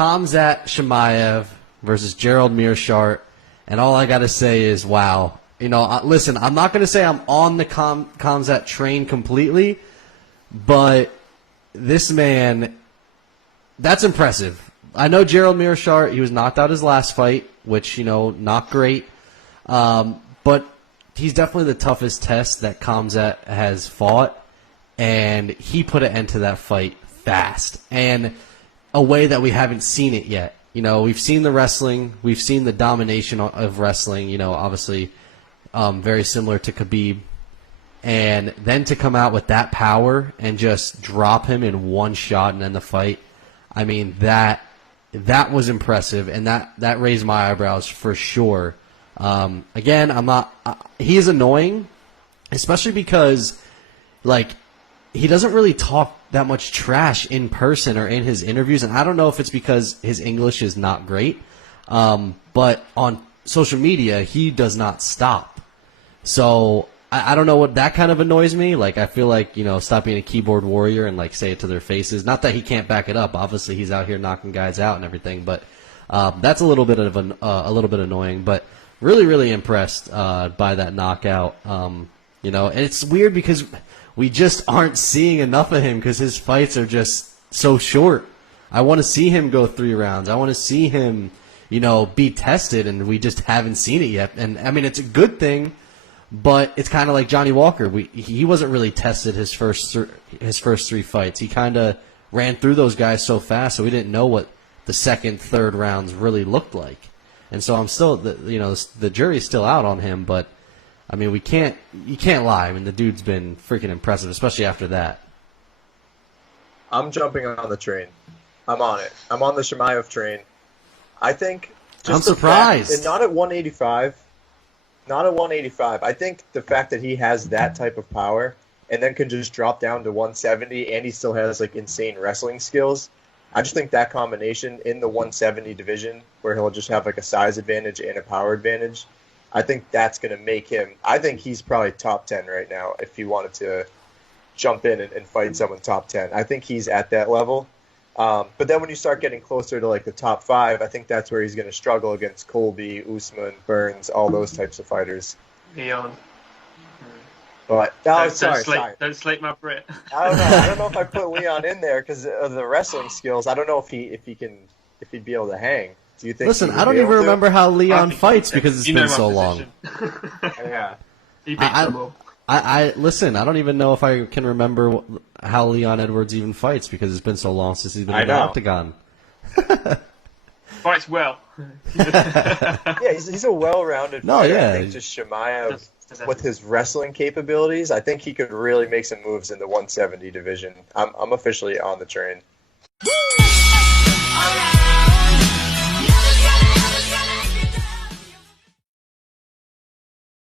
Khamzat Chimaev versus Gerald Mearshart, and all I got to say is, wow. You know, listen, I'm not going to say I'm on the Khamzat train completely, but this man, that's impressive. I know Gerald Mearshart, he was knocked out his last fight, which, you know, not great. But he's definitely the toughest test that Khamzat has fought, and he put an end to that fight fast, and a way that we haven't seen it yet. You know, we've seen the wrestling, we've seen the domination of wrestling, you know, obviously very similar to Khabib. And then to come out with that power and just drop him in one shot and end the fight, I mean, that was impressive, and that raised my eyebrows for sure. Again, he is annoying, especially because, like, he doesn't really talk that much trash in person or in his interviews, and I don't know if it's because his English is not great, but on social media, he does not stop. So I don't know what that kind of annoys me. Like, I feel like, you know, stop being a keyboard warrior and, like, say it to their faces. Not that he can't back it up. Obviously, he's out here knocking guys out and everything, but that's a little bit annoying. But really, really impressed by that knockout. You know, and it's weird because we just aren't seeing enough of him because his fights are just so short. I want to see him go 3 rounds. I want to see him, you know, be tested, and we just haven't seen it yet. And, I mean, it's a good thing, but it's kind of like Johnny Walker. He wasn't really tested his first 3 fights. He kind of ran through those guys so fast, so we didn't know what the second, third rounds really looked like. And so I'm still, the jury's still out on him, but I mean, you can't lie. I mean, the dude's been freaking impressive, especially after that. I'm jumping on the train. I'm on it. I'm on the Chimaev train. I think I'm surprised. And not at 185. Not at 185. I think the fact that he has that type of power and then can just drop down to 170 and he still has, like, insane wrestling skills, I just think that combination in the 170 division where he'll just have, like, a size advantage and a power advantage, I think that's going to make him – I think he's probably top 10 right now if he wanted to jump in and fight someone top 10. I think he's at that level. But then when you start getting closer to, like, the top 5, I think that's where he's going to struggle against Colby, Usman, Burns, all those types of fighters. Leon. But Don't slate my Brit. I don't know if I put Leon in there because of the wrestling skills. I don't know if he'd be able to hang. Do you think? Listen, I don't even remember how Leon fights because it's been so long. Yeah. He beat trouble. Listen, I don't even know if I can remember how Leon Edwards even fights because it's been so long since he's been in the octagon. Fights well. Yeah, he's a well-rounded fighter. I think just Chimaev, with his wrestling capabilities, I think he could really make some moves in the 170 division. I'm officially on the train.